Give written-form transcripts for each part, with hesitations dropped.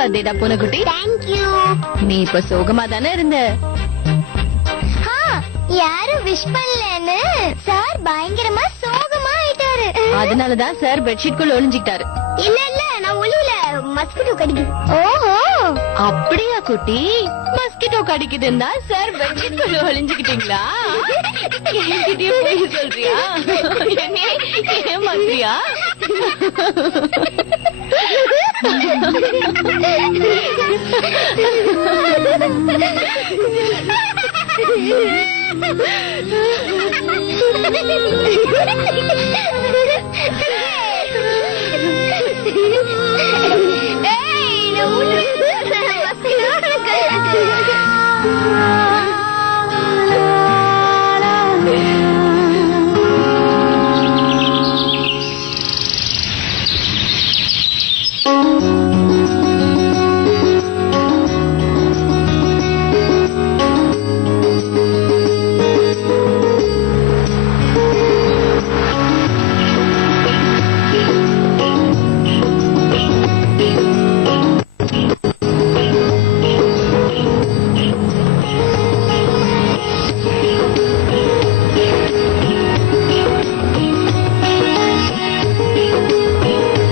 பர்த்டேடா பூனைக்குட்டி. தேங்க்யூ. நீ இப்ப சோகமா தானே இருந்த? யாரும் விஷ் பண்ணலன்னு சார் பயங்கரமா சோகமா ஆயிட்டாரு. அதனாலதான் சார் பெட்ஷீட் குள்ள ஒளிஞ்சிட்டாரு. இல்ல இல்ல, நான் ஒளியில மஸ்கிட்டோ கடிக்குது. ஓஹோ, அப்படியா குட்டி? மஸ்கிட்டோ கடிக்குதுன்னா சார் பெட்ஷீட் குள்ள ஒளிஞ்சுக்கிட்டீங்களா? என்கிட்டயே போய் சொல்றியா? என்னைய ஏமாத்துறியா?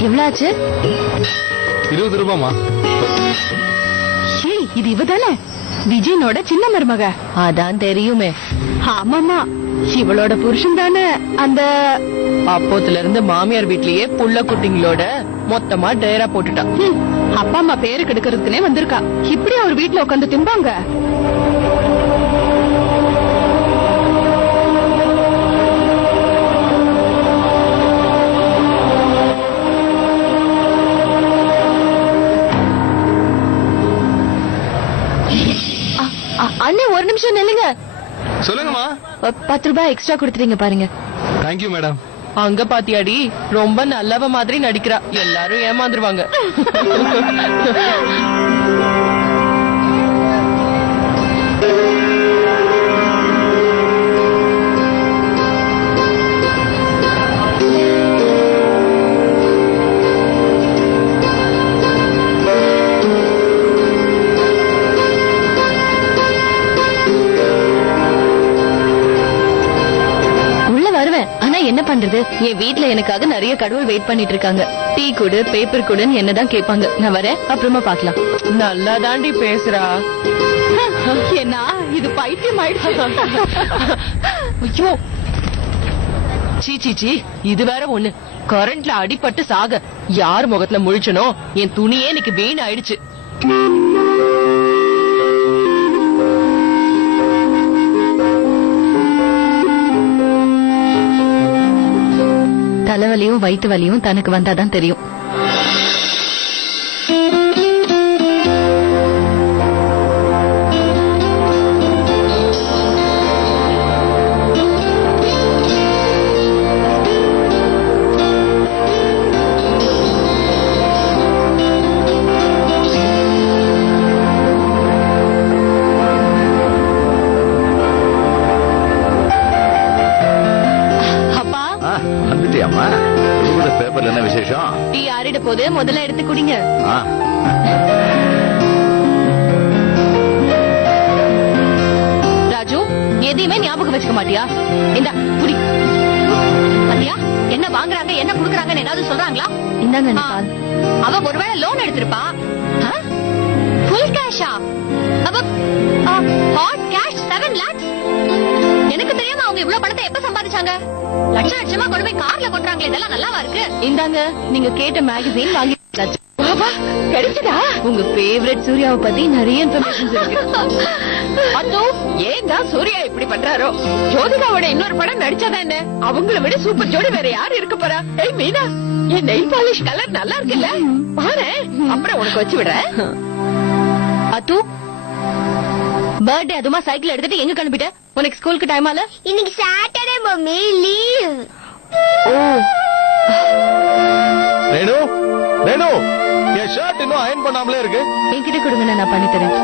எவ்வளாச்சு? 20 ரூபாமா? இது இவதானே விஜயனோட சின்ன மருமக? அதான் தெரியுமே. ஆமாமா, இவளோட புருஷன் தானே அந்த அப்போத்துல இருந்து மாமியார் வீட்லயே புள்ள குட்டிங்களோட மொத்தமா டேரா போட்டுட்டான். அப்பா அம்மா பேரு கெடுக்கிறதுக்குனே வந்திருக்கா. இப்படி அவர் வீட்டுல உட்காந்து திம்பாங்க? அண்ணே ஒரு நிமிஷம் நில்லுங்க. சொல்லுங்கம்மா. 10 ரூபாய் எக்ஸ்ட்ரா கொடுத்துறீங்க பாருங்க. Thank you madam. அங்க பாத்தியாடி, ரொம்ப நல்லவ மாதிரி நடிக்கிறா. எல்லாரும் ஏமாந்துருவாங்க. என்ன பண்றது, என் வீட்ல எனக்காக நிறைய கடவுள் வெயிட் பண்ணிட்டு இருக்காங்க. டீ குடு, பேப்பர் குடுன்னு என்னதான் கேட்பாங்க. நான் வரேன், அப்புறமா பாக்கலாம். நல்லா தாண்டி பேசுறா. என்ன இது பைத்தியம் ஆயிடுச்சு. ஐயோ, சீ, இது வேற ஒண்ணு. கரண்ட்ல அடிபட்டு சாக யார் முகத்துல முழிச்சனோ என் துணியே எனக்கு வீண் ஆயிடுச்சு. தலைவலியும் வயிற்று வலியும் தனக்கு வந்தாதான் தெரியும். பேப்பர்ல என்ன விசேஷம்? டீ ஆறிட போது முதல்ல எடுத்து குடிங்க. ராஜு, எதையுமே ஞாபகம் வச்சுக்க மாட்டியா? இந்தா குடி. பாத்தியா என்ன வாங்குறாங்க, என்ன குடுக்கறாங்கன்னு ஏதாவது சொல்றாங்களா? இந்தாங்க. அவ ஒருவேளை லோன் எடுத்திருப்பா. ஃபுல் கேஷா? அவ ஹாட் கேஷ் 7 lakhs. எனக்கு தெரியாம அவங்க இவ்வளவு பணத்தை எப்ப சம்பாதிச்சாங்க? லட்சமா கொண்டு போய் கார்ல கொட்டுறாங்களே, இதெல்லாம் நல்லாவா இருக்கு? இந்தாங்க, நீங்க கேட்ட மேகசின் வாங்கி கிடைச்சதா? உங்க ஃபேவரட் சூர்யாவை பத்தி நிறைய இன்ஃபர்மேஷன்ஸ் இருக்கு. அதோ ஏன் தான் சூர்யா இப்படி பண்றாரோ? ஜோதிகாவோட இன்னொரு படம் நடிச்சாதான் என்ன? அவங்கள விட சூப்பர் ஜோடி வேற யாரு இருக்க போறா? ஏய் மீனா, என் நெயில் பாலிஷ் கலர் நல்லா இருக்குல்ல? பாரு, அப்புறம் உனக்கு வச்சு விடுறேன். அது பர்த்டே அதுமா சைக்கிள் எடுத்துட்டு எங்க கிளம்பிட்ட? உனக்கு ஸ்கூலுக்கு டைம் ஆல? இன்னைக்கு சாட்டர்டே மம்மி, லீவ். ஓ ரேணு, ரேணு, என் ஷர்ட் இன்னும் அயர்ன் பண்ணாமலே இருக்கு. என்கிட்ட கொடுங்க, நான் பண்ணி தரேன்.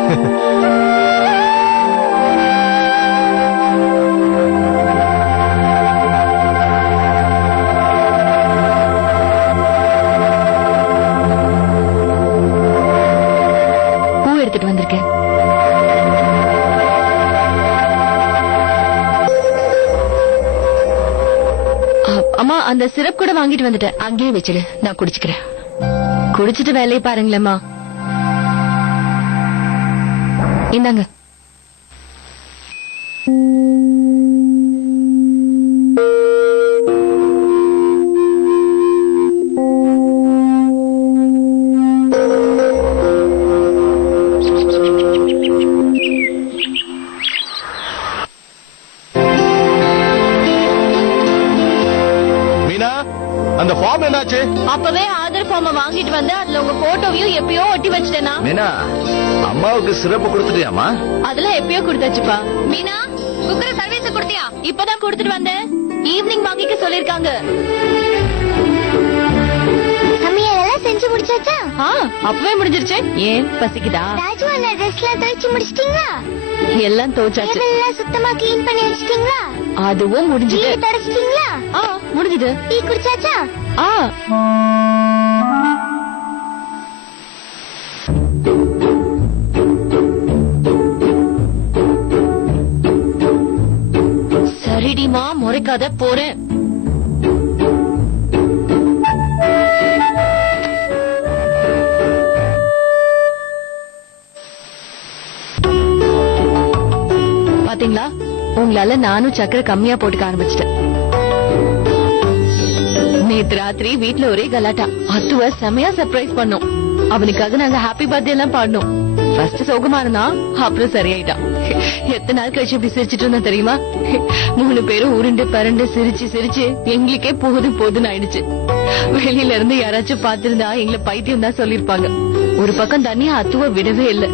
அம்மா அந்த சிரப் கூட வாங்கிட்டு வந்துட்டேன். அங்கேயே வச்சிடு, நான் குடிச்சுக்கிறேன். குடிச்சிட்டு வேலையை பாருங்களேம்மா. இந்தாங்க. மீனா, அந்த ஃபார்ம் என்னாச்சு? அப்பவே ஆர்டர் ஃபார்ம் வாங்கிட்டு வந்து அதுல உங்க போட்டோவையும் எப்பயோ ஒட்டி வச்சிட்டேனா. மீனா, அம்மாவுக்கு சிறப்பு கொடுத்துட்டியாமா? அதெல்லாம் எப்பயோ கொடுத்தாச்சுப்பா. மீனா, குக்கர் சர்வீஸ் கொடுத்தியா? இப்பதான் கொடுத்துட்டு வந்தேன். ஈவினிங் வாங்கிக்க சொல்லிருக்காங்க. சமையலெல்லாம் செஞ்சு முடிச்சாச்சா? அப்பவே முடிஞ்சிருச்சு. ஏன் பசிக்குதா? ராஜு அண்ணா ட்ரெஸ்லாம் துவைச்சு முடிச்சிட்டீங்களா? எல்லாம் துவைச்சாச்சு. டேபிள் எல்லாம் சுத்தமா க்ளீன் பண்ணி வச்சிட்டீங்களா? அதுவும் முடிஞ்சுது. வீடு தொடச்சிட்டீங்களா? முடிஞ்சுது. டீ குடிச்சாச்சா? சரிடிமா, முறைக்காத, போறேன். பாத்தீங்களா, உங்களால நானும் சக்கரை கம்மியா போட்டுக்க ஆரம்பிச்சிட்டேன். நேத்து ராத்திரி வீட்டுல ஒரே கலாட்டா. அத்துவ செமையா சர்ப்ரைஸ் பண்ணோம். அவனுக்காக நாங்க ஹாப்பி பர்த்டே எல்லாம் பாடணும். ஃபர்ஸ்ட் சோகமா இருந்தா, அப்புறம் சரியாயிட்டான். எத்தனை நாள் கழிச்சு இப்படி சிரிச்சிட்டு இருந்தா தெரியுமா? 3 பேரும் உருண்டு பரண்டு சிரிச்சு சிரிச்சு எங்களுக்கே போதுன்னு ஆயிடுச்சு. வெளியில இருந்து யாராச்சும் பாத்திருந்தா எங்களை பைத்தியம் தான் சொல்லிருப்பாங்க. ஒரு பக்கம் தனியா அத்துவ விடவே இல்ல.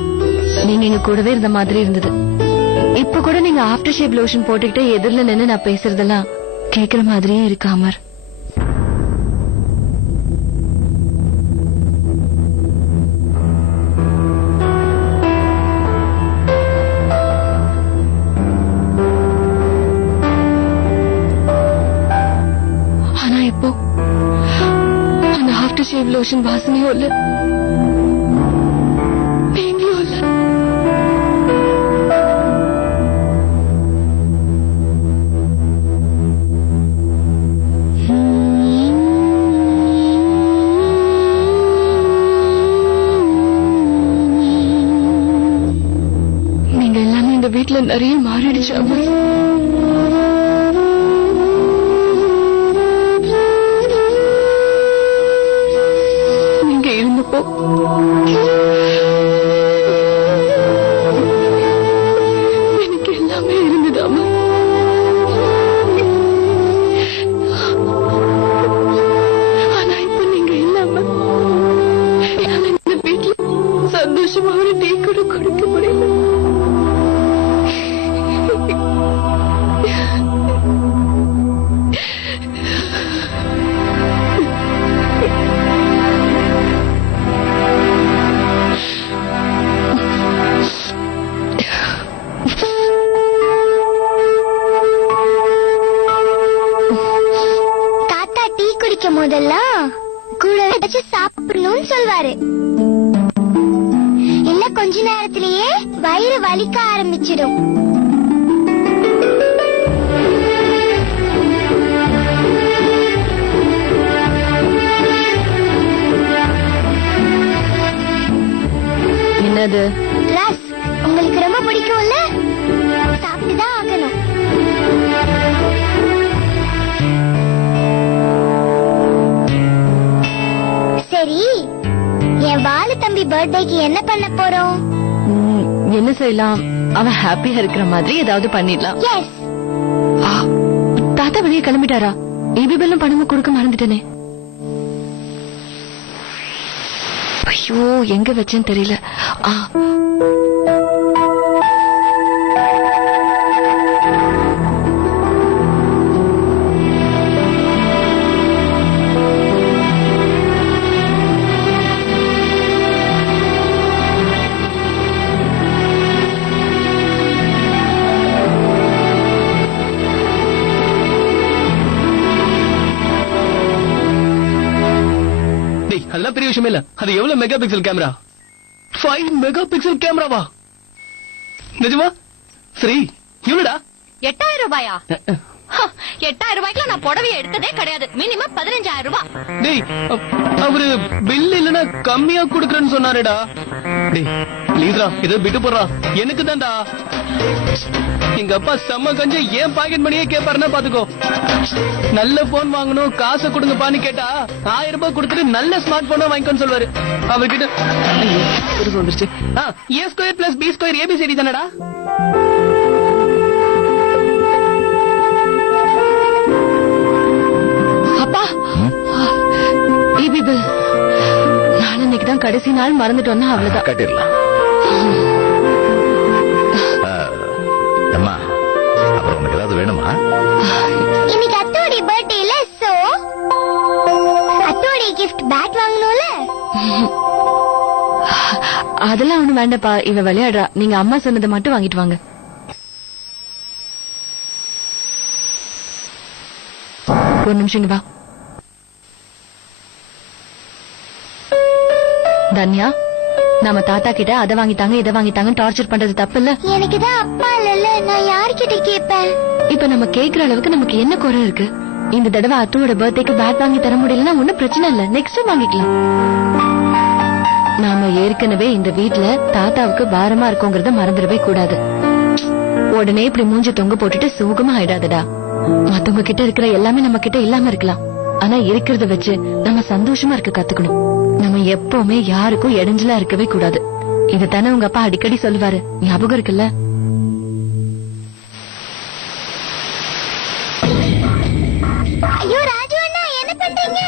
நீங்க எங்க கூடவே இருந்த மாதிரி இருந்தது. இப்ப கூட நீங்க ஆஃப்டர் ஷேப் லோஷன் போட்டுக்கிட்டு எதிரில நின்னு நான் பேசுறதெல்லாம் கேக்குற மாதிரியே இருக்கு அமர். ஆனா இப்போ அந்த ஆஃப்டர் ஷேப் லோஷன் வாசனையும் இல்ல, நீங்களும் இல்ல. நீங்க எல்லாமே இந்த வீட்டுல நிறைய மாறிடுச்சு அமர். நீங்க இருந்தப்போ எனக்கு எல்லாமே இருந்தது அமர். ஆனா இப்ப நீங்க இல்லாம என்னால இந்த வீட்டுல சந்தோஷமா ஒரு டீ கூட கொடுக்க முடியல. தாத்தா டீ குடிக்கும் போதெல்லாம் கூட வச்சு சாப்பிடணும்னு சொல்வாரு. இல்ல கொஞ்ச நேரத்திலேயே வயிறு வலிக்க ஆரம்பிச்சிடும். என்னது? ரஸ் உங்களுக்கு ரொம்ப பிடிக்கும்ல, சாப்பிட்டுதான் ஆகணும். சரி, என் வாலு தம்பி பர்த்டேக்கு என்ன பண்ண போறோம்? என்ன செய்யலாம்? அவன் ஹாப்பியா இருக்கிற மாதிரி ஏதாவது பண்ணிடலாம். எஸ். தாத்தா வெளியே கிளம்பிட்டாரா? ஏபி பெல்லும் பணமும் கொடுக்க மறந்துட்டேனே. ஐயோ, எங்க வச்சேன்னு தெரியல. அதெல்லாம் பெரிய விஷயம் இல்ல. அது எவ்வளவு megapixel camera? 5 megapixel கேமராவா? நிஜமா? சரி, எவ்வளவுடா? 8000 ரூபாயா? 8,000 ரூபாய்க்கு நான் புடவையை எடுத்ததே கிடையாது. மினிமம் 15,000 ரூபாய். டேய் அவரு பில் இல்லனா கம்மியா குடுக்கறேன்னு சொன்னாருடா. டேய் ப்ளீஸ்ரா இத விட்டு போறா. எனக்கு தான்டா. எங்க அப்பா செம்ம கஞ்ச ஏன் பாக்கெட் மணியே கேப்பாருன்னா பாத்துக்கோ. நல்ல போன் வாங்கணும் காசை கொடுங்கப்பான்னு கேட்டா 1000 ரூபாய் கொடுத்துட்டு நல்ல ஸ்மார்ட் போனா வாங்கிக்கோன்னு சொல்வாரு. அவர்கிட்ட வந்துருச்சு. A square plus B square ABCD தானடா. அப்பா பில் நாளைக்கு தான் கடைசி நாள் மறந்துட்டோம்னா அவ்வளவுதான். கட்டிடலாம். அம்மா அப்புறம் உனக்கு ஏதாவது வேணுமா? இன்னைக்கு அத்தோடி பர்த்டேல சோ அத்தோடி கிஃப்ட் பேட் வாங்கணும்ல. அதெல்லாம் ஒண்ணு வேண்டாப்பா. இவ விளையாடுறா. நீங்க அம்மா சொன்னதை மட்டும் வாங்கிட்டு வாங்க. ஒரு நிமிஷம் வா. தன்யா நம்ம தாத்தா கிட்ட அதை வாங்கிட்டாங்க இதை வாங்கிட்டாங்க டார்ச்சர் பண்றது தப்பு இல்ல. எனக்கு தான் அப்பா இல்ல, நான் யார்கிட்ட கேட்பேன்? இப்ப நம்ம கேக்குற அளவுக்கு நமக்கு என்ன குறை இருக்கு? இந்த தடவை அத்துவோட பர்த்டேக்கு பேட் வாங்கி தர முடியலன்னா ஒன்னும் பிரச்சனை இல்ல, நெக்ஸ்ட் வாங்கிக்கலாம். நாம ஏற்கனவே இந்த வீட்ல தாத்தாவுக்கு பாரமா இருக்கோங்கறத மறந்துடவே கூடாது. உடனே இப்படி மூஞ்சி தொங்க போட்டுட்டு சோகமா ஆயிடாதடா. மத்தவங்க கிட்ட இருக்கிற எல்லாமே நம்ம கிட்ட இல்லாம இருக்கலாம், ஆனா இருக்கிறத வச்சு நம்ம சந்தோஷமா இருக்க கத்துக்கணும். நம்ம எப்பவுமே யாருக்கும் இடைஞ்சலா இருக்கவே கூடாது. இதுதானே உங்க அப்பா அடிக்கடி சொல்லுவாரு, ஞாபகம் இருக்குல்ல? ஐயோ ராஜு அண்ணா என்ன பண்றீங்க?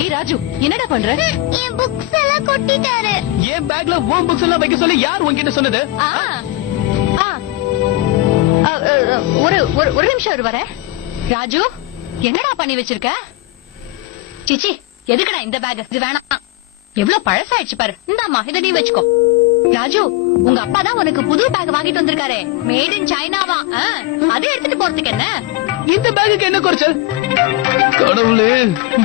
ஏய் ராஜு என்னடா பண்ற? என் புக்ஸ் எல்லாம் கொட்டிட்டாரு. ஏன் பேக்ல உன் புக்ஸ் எல்லாம் வைக்க சொல்லி யார் உன்கிட்ட சொன்னது? ஒரு நிமிஷம் வரேன். ராஜு என்னடா பண்ணி வச்சிருக்க? சிச்சி எதுக்குடா இந்த பேக்? இது வேணாம், எவ்வளவு பழசாயிடுச்சு பாரு. இந்தாமா இத நீ வச்சுக்கோ. ராஜு உங்க அப்பா தான் உனக்கு புது பேக் வாங்கிட்டு வந்திருக்காரு, மேட் இன் சைனாவா. அதை எடுத்துட்டு போறதுக்கு என்ன? இந்த பேக்குக்கு என்ன குறைச்சல்? கடவுளே,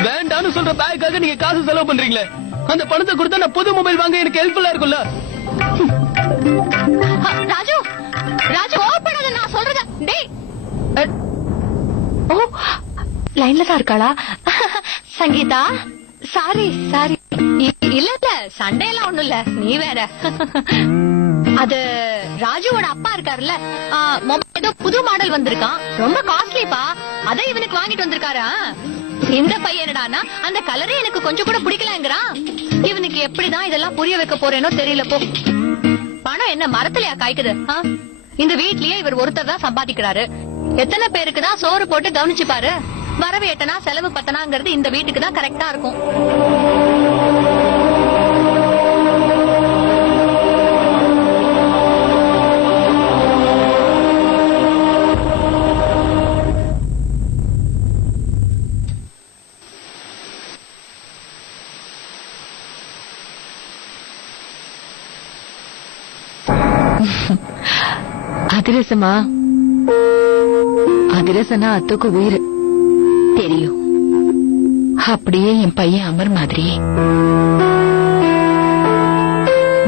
வேண்டான்னு சொல்ற பேக்காக நீங்க காசு செலவு பண்றீங்களே. அந்த பணத்தை கொடுத்தா நான் புது மொபைல் வாங்க எனக்கு ஹெல்ப்ஃபுல்லா இருக்கும்ல. ராஜு ராஜு ஓபன் நான் சொல்றத. டேய் ஓ லைன்ல தான் இருக்காளா? Sangeetha sorry sorry. இல்ல இல்ல சண்டே எல்லாம் ஒண்ணும் இல்ல, நீ வேற. அது ராஜுவோட அப்பா இருக்காருல்ல, மொபைல் ஏதோ புது மாடல் வந்திருக்கான், ரொம்ப காஸ்ட்லிப்பா. அதை இவனுக்கு வாங்கிட்டு வந்திருக்காரா. இந்த பையனடானா அந்த கலரே எனக்கு கொஞ்சம் கூட பிடிக்கலங்கிறான். இவனுக்கு எப்படிதான் இதெல்லாம் புரிய வைக்க போறேனோ தெரியல போ. பணம் என்ன மரத்திலயா காய்க்குது? இந்த வீட்லயே இவர் ஒருத்தர் தான் சம்பாதிக்கிறாரு. எத்தனை பேருக்கு தான் சோறு போட்டு கவனிச்சு பாரு. வரவு எட்டனா செலவு பத்தனாங்கிறது இந்த வீட்டுக்கு தான் கரெக்டா இருக்கும். அதிரசமா? அதிரசனா அத்துக்கு உயிர் தெரியும். அப்படியே என் பையன் அமர் மாதிரி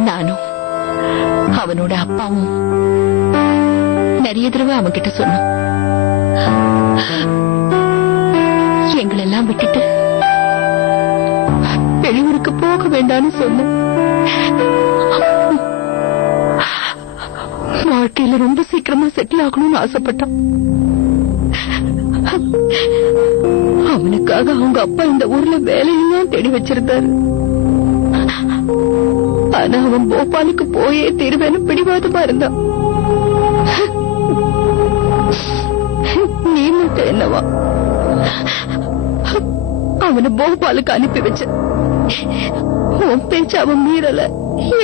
நானும் அவனோட அப்பாவும் நிறைய தடவை அவன்கிட்ட சொன்னோம், எங்களெல்லாம் விட்டுட்டு வெளியூருக்கு போக வேண்டாம்னு சொன்னோம். வாழ்க்கையில ரொம்ப சீக்கிரமா செட்டில் ஆகணும்னு ஆசைப்பட்டான். அவனுக்காக அவங்க அப்பா இந்த ஊர்ல வேலையெல்லாம் தேடி வச்சிருந்தாரு. ஆனா அவன் போபாலுக்கு போயே தீர்வேன்னு பிடிவாதமா இருந்தான். நீ மட்டும் என்னவா அவனை போபாலுக்கு அனுப்பி வச்ச. உன் பேச்சு அவன் மீறல,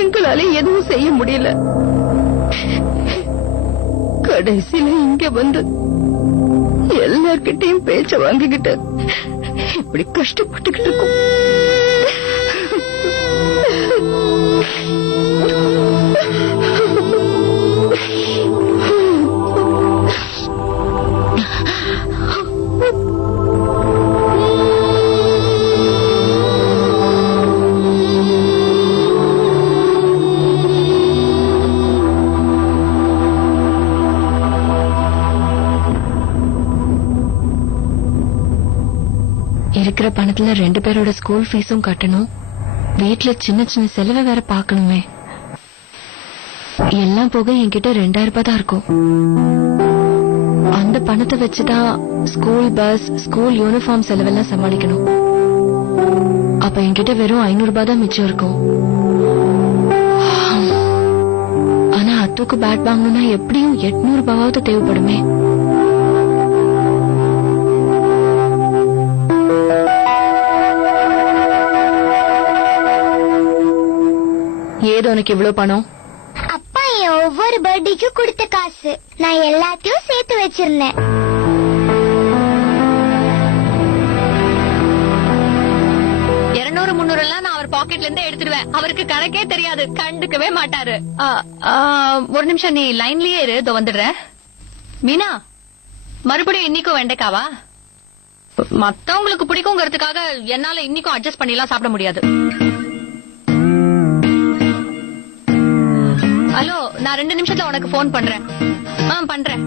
எங்களால எதுவும் செய்ய முடியல. கடைசியில இங்க வந்து எல்லார்கிட்டையும் பேச்ச வாங்கிக்கிட்டு இப்படி கஷ்டப்பட்டுக்கிட்டு இருக்கும். இருக்கிற பணத்துல 2 பேரோட ஸ்கூல் ஃபீஸும் கட்டணும், வீட்டுல சின்ன சின்ன செலவை வேற பாக்கணுமே. எல்லாம் போக என்கிட்ட 2000 ரூபாய் தான் இருக்கும். அந்த பணத்தை வச்சுதான் ஸ்கூல் பஸ், ஸ்கூல் யூனிஃபார்ம் செலவெல்லாம் சமாளிக்கணும். அப்ப என்கிட்ட வெறும் 500 ரூபாய் தான் மிச்சம் இருக்கும். ஆனா அத்துக்கு பேட் வாங்கணும்னா எப்படியும் 800 ரூபாவது தேவைப்படுமே. ஏதோ உனக்கு இவ்வளவு பணம்? அப்பா என் ஒவ்வொரு பர்த்டேக்கும் கொடுத்த காசு. நான் எல்லாத்தையும் சேர்த்து வச்சிருந்தேன். நான் அவர் பாக்கெட்ல இருந்து எடுத்துடுவேன். அவருக்கு கணக்கே தெரியாது, கண்டுக்கவே மாட்டாரு. ஒரு நிமிஷம் நீ லைன்லயே இரு, இதோ வந்துடுறேன். மீனா, மறுபடியும் இன்னைக்கும் வெண்டைக்காவா? மத்தவங்களுக்கு பிடிக்குங்கிறதுக்காக என்னால இன்னைக்கும் அட்ஜஸ்ட் பண்ணிலாம் சாப்பிட முடியாது. ஹலோ, நான் 2 நிமிஷத்துல உனக்கு போன் பண்றேன். பண்றேன்.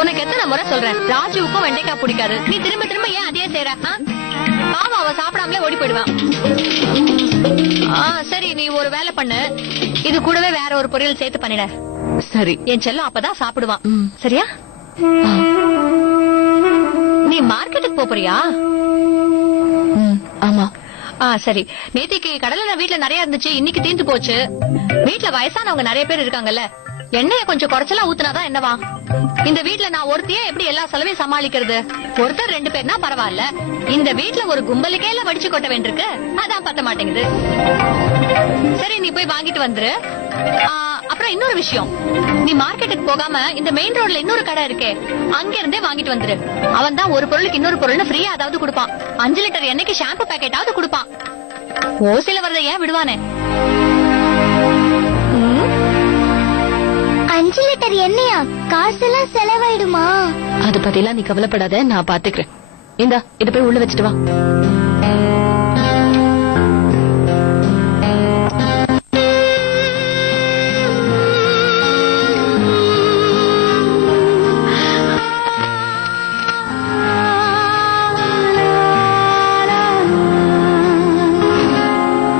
உனக்கு எத்தனை முறை சொல்றேன், ராஜுவுக்கும் வெண்டைக்காய் பிடிக்காது. நீ திரும்ப திரும்ப ஏன் அதையே செய்யற? பாவம், அவ சாப்பிடாமலே ஓடி போயிடுவான். சரி, நீ ஒரு வேலை பண்ணு, இது கூடவே வேற ஒரு பொரியல் சேர்த்து பண்ணிட. சரி, என் செல்லம் அப்பதான் சாப்பிடுவான். சரியா? நீ மார்க்கெட்டுக்கு போறியா? ஆமா. சரி, நேத்திக்கு கடலை வீட்டுல நிறைய இருந்துச்சு, இன்னைக்கு தீந்து போச்சு. வீட்டுல வயசானவங்க நிறைய பேர் இருக்காங்கல்ல, எண்ணெய கொஞ்சம் குறைச்சலா ஊத்துனாதான் என்னவா? இந்த வீட்டுல நான் ஒருத்தையே எப்படி எல்லா செலவையும் சமாளிக்கிறது? ஒருத்தர் 2 பேர்னா பரவாயில்ல, இந்த வீட்டுல ஒரு கும்பலுக்கே எல்லாம் வடிச்சு கொட்ட வேண்டியிருக்கு, அதான் பத்த மாட்டேங்குது. சரி, நீ போய் வாங்கிட்டு வந்துரு. அப்புறம் இன்னொரு விஷயம், நீ மார்க்கெட்டுக்கு போகாம இந்த மெயின் ரோட்ல இன்னொரு கடை இருக்கே, அங்க இருந்தே வாங்கிட்டு வந்துரு. அவன் தான் ஒரு பொருளுக்கு இன்னொரு பொருள்னு ஃப்ரீயா அதாவது கொடுப்பான். 5 லிட்டர் எண்ணெய்க்கு ஷாம்பு பாக்கெட்டாவது கொடுப்பான். ஓசில வரத ஏன் விடுவானே? 5 லிட்டர் எண்ணெயா? காசெல்லாம் செலவாயிடுமா? அத பத்திலாம் நீ கவலைப்படாத, நான் பாத்துக்கிறேன். இந்தா, இத போய் உள்ள வச்சுட்டு வா.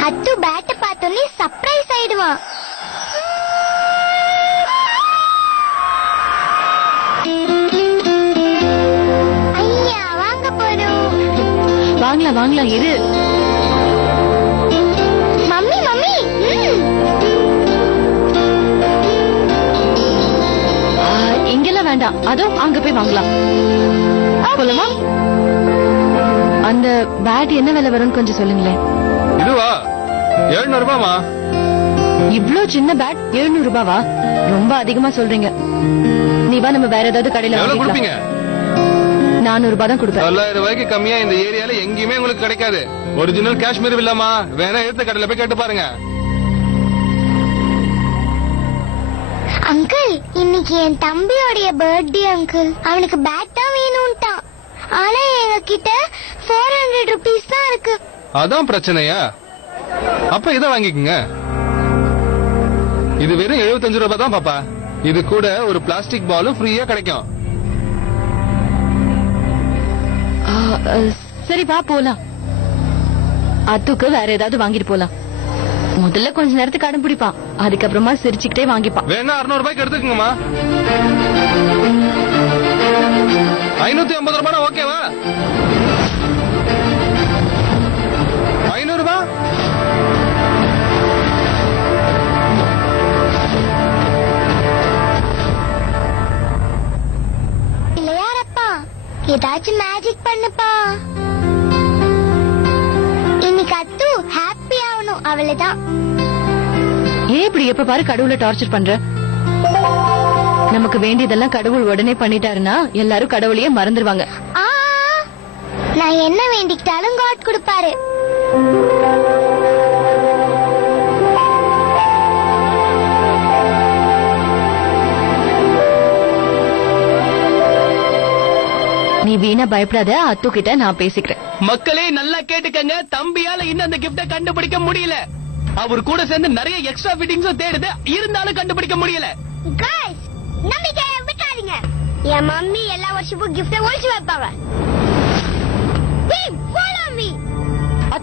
அத்து பேட்ட பார்த்தோன்னே சர்ப்ரைஸ் ஆயிடுவான். வாங்கலாம் இரு. மம்மி மம்மி, இங்கெல்லாம் வேண்டாம், அதோ அங்க போய் வாங்கலாம். போலாமா? அந்த பேட் என்ன விலை வரும்னு கொஞ்சம் சொல்லுங்களேன். இதுவா? 700 ரூபாமா? இவ்ளோ சின்ன பேட் 700 ரூபாவா? ரொம்ப அதிகமா சொல்றீங்க. நீ வா, நம்ம வேற ஏதாவது கடையில வாங்கிக்கலாம். 400 ரூபாய் தான் கொடுப்பேன். 900 ரூபாய்க்கு கம்மியா இந்த ஏரியால எங்கேயுமே உங்களுக்கு கிடைக்காது. ஒரிஜினல் காஷ்மீர் வில்லாமா? வேணா எடுத்த கடையில போய் கேட்டு பாருங்க. அங்கிள், இன்னைக்கு என் தம்பியோடைய பர்த்டே அங்கிள். அவனுக்கு பேட் தான் வேணும்ட்டான். ஆனா எங்க கிட்ட 400 ரூபீஸ் தான் இருக்கு. அதான் பிரச்சனையா? அப்ப இத வாங்கிக்கங்க. இது வெறும் 75 ரூபாய் தான் பாப்பா. இது கூட ஒரு பிளாஸ்டிக் பாலும் ஃப்ரீயா கிடைக்கும். சரி, வா போலாம். அத்துக்கு வேற ஏதாவது வாங்கிட்டு போலாம். முதல்ல கொஞ்ச நேரத்துக்கு அடம் பிடிப்பான், அதுக்கப்புறமா சிரிச்சுக்கிட்டே வாங்கிப்பான். வேணா 600 ரூபாய்க்கு எடுத்துக்கங்கம்மா. 550 ரூபாய் ஓகேவா? 500 ரூபாய்? இல்லையாரப்பா, ஏதாச்சும் மேஜிக் பண்ணுப்பா. இன்னைக்கு அத்து ஹாப்பி ஆகணும், அவ்வளவுதான். ஏன் இப்படி எப்ப பாரு கடவுளை டார்ச்சர் பண்ற? நமக்கு வேண்டியதெல்லாம் கடவுள் உடனே பண்ணிட்டாருன்னா எல்லாரும் கடவுளையே மறந்துடுவாங்க. நான் என்ன வேண்டிக்கிட்டாலும் காட் கொடுப்பாரு. நீ வீணா பயப்படாத, அத்து கிட்ட நான் பேசிக்கிறேன். மக்களே நல்லா கேட்டுக்கங்க, தம்பியால இன்னும் அந்த கிஃப்ட கண்டுபிடிக்க முடியல. அவர் கூட சேர்ந்து நிறைய எக்ஸ்ட்ரா ஃபிட்டிங்ஸும் தேடுது, இருந்தாலும் கண்டுபிடிக்க முடியல. நம்பிக்கை விட்டாதீங்க. என் மம்மி எல்லா வருஷமும் கிஃப்ட ஒழிச்சு வைப்பாங்க.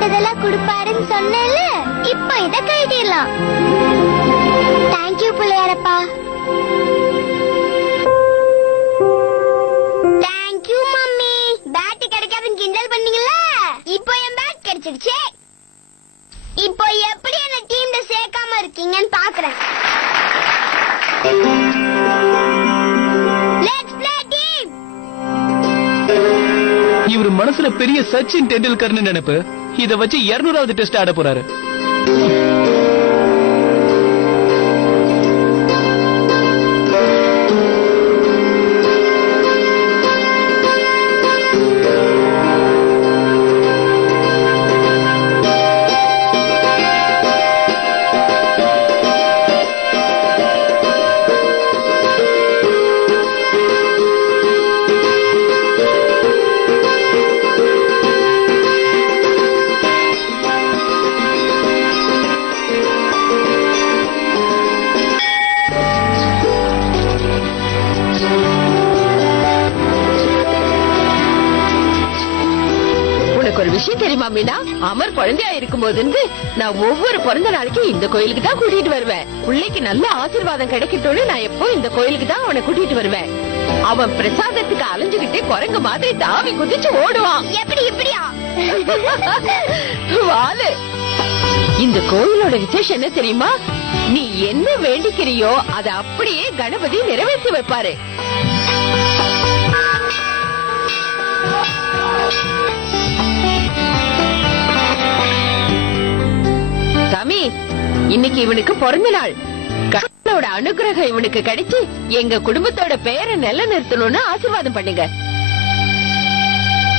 கேட்டதெல்லாம் கொடுப்பாருன்னு சொன்னேன்ல, இப்போ இத கைட்டிடலாம். தேங்க்யூ பிள்ளையாரப்பா. Thank you mummy. பேட் கிடைக்காதுன்னு கிண்டல் பண்ணீங்கல்ல, இப்போ என் பேட் கிடைச்சிடுச்சு. இப்போ எப்படி என்ன டீம்ல சேர்க்காம இருக்கீங்கன்னு பாக்குறேன். Let's play team. இவர் மனசுல பெரிய சச்சின் டெண்டுல்கர்னு நினைப்பு. இத வச்சு 200வது டெஸ்ட் ஆட போறாரு. ஒரு விஷயம் தெரியுமா மீனா, அமர் குழந்தையா இருக்கும் போது நான் ஒவ்வொரு பிறந்த நாளைக்கு இந்த கோயிலுக்கு தான் கூட்டிட்டு வருவேன். பிள்ளைக்கு நல்ல ஆசீர்வாதம் கிடைக்கட்டும்னு நான் எப்போ இந்த கோயிலுக்கு தான் அவனை கூட்டிட்டு வருவேன். அவன் பிரசாதத்துக்கு அலைஞ்சுகிட்டே குரங்கு மாதிரி தாவி குதிச்சு ஓடுவான். எப்படி இப்படியா? வாலு, இந்த கோயிலோட விசேஷம் என்ன தெரியுமா? நீ என்ன வேண்டிக்கிறியோ அதை அப்படியே கணபதி நிறைவேற்றி வைப்பாரு. சாமி, இன்னைக்கு இவனுக்கு பிறந்த நாள். கடவுளோட அனுகிரகம் இவனுக்கு கிடைச்சு எங்க குடும்பத்தோட பெயரை நிலைநிறுத்தணும்னு ஆசீர்வாதம் பண்ணுங்க.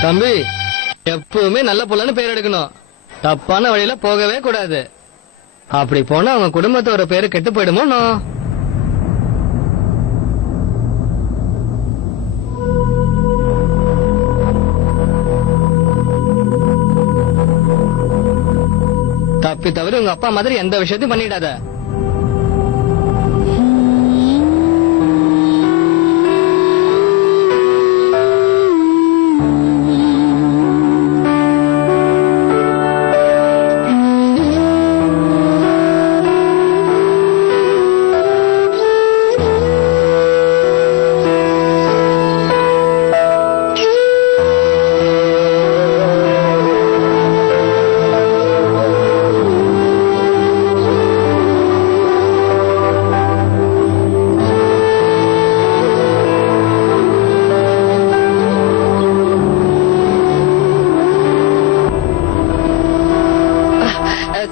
தம்பி, எப்பவுமே நல்ல புள்ளன்னு பேர் எடுக்கணும். தப்பான வழியில போகவே கூடாது. அப்படி போனா அவங்க குடும்பத்தோட பேரு கெட்டு போயிடுமோ. தப்பி தவிர உங்க அப்பா மாதிரி எந்த விஷயத்தையும் பண்ணிடாத.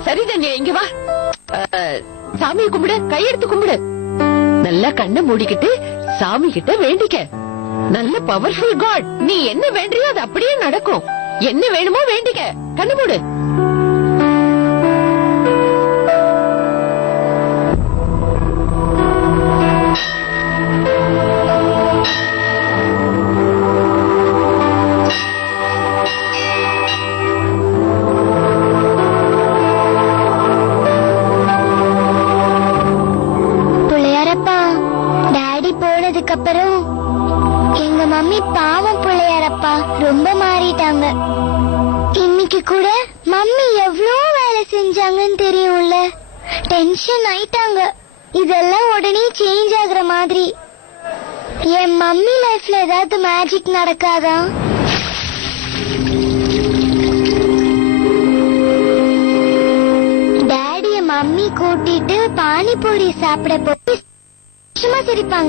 சரிதன்யா, இங்க வா. சாமியை கும்பிடு, கையெடுத்து கும்பிடு. நல்லா கண்ணை மூடிக்கிட்டு சாமி கிட்ட வேண்டிக்க. நல்ல பவர்ஃபுல் காட், நீ என்ன வேண்டியோ அது அப்படியே நடக்கும். என்ன வேணுமோ வேண்டிக்க. கண்ணு மூடு. அப்புறம் எங்க மம்மி பாவம் பிள்ளையாரப்பா ரொம்ப மாறிட்டாங்க. இன்னைக்கு கூட மம்மி எவ்வளவு வேலை செஞ்சாங்கன்னு தெரியும்ல, டென்ஷன் ஆயிட்டாங்க. இதெல்லாம் உடனே சேஞ்ச் ஆகுற மாதிரி. என் மம்மி லைஃப்ல ஏதாவது மேஜிக் நடக்காதா? டாடிய மம்மி கூட்டிட்டு பானிபூரி சாப்பிட போய் சும்மா சிரிப்பாங்க.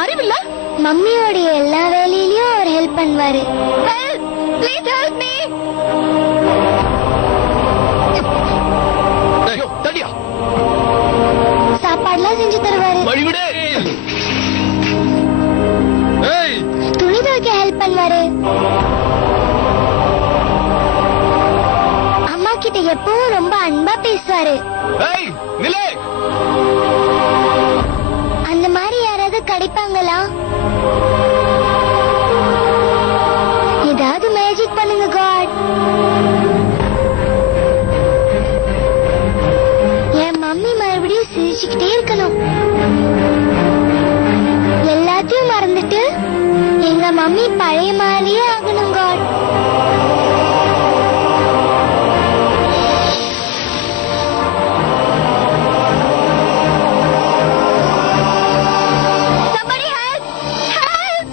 அறிவில்ல, மம்மியோட எல்லா வேலையிலயும் அவர் ஹெல்ப் பண்ணுவாரு. Please help me. சாப்பாடுலாம் செஞ்சு தருவாரு. துணி துவைக்க ஹெல்ப் பண்ணுவாரு. அம்மா கிட்ட எப்பவும் ரொம்ப அன்பா பேசுவாரு. அந்த மாதிரி யாராவது கிடைப்பாங்களா? ஏதாவது மேஜிக் பண்ணுங்க காட். என் மம்மி மறுபடியும் சிரிச்சுக்கிட்டே இருக்கணும். எல்லாத்தையும் மறந்துட்டு என் மம்மி பழைய மாதிரியே ஆகணும் God. Somebody help! Help!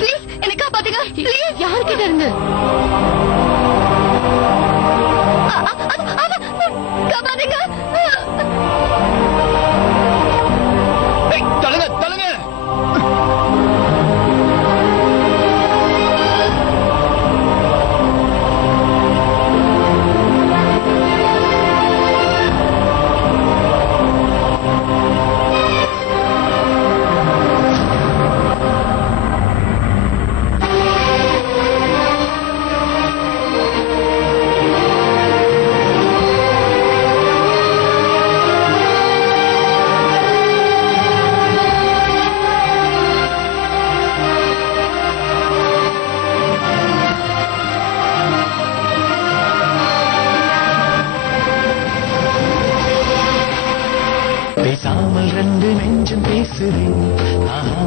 Please, என்னை காப்பாத்துங்க. Please. யார்கிட்ட இருந்து? காப்பாத்துங்க. ஏய், தள்ளுங்க தள்ளுங்க. பேசாமல் ரெண்டு நெஞ்சம் பேசுதே, ஆஹா,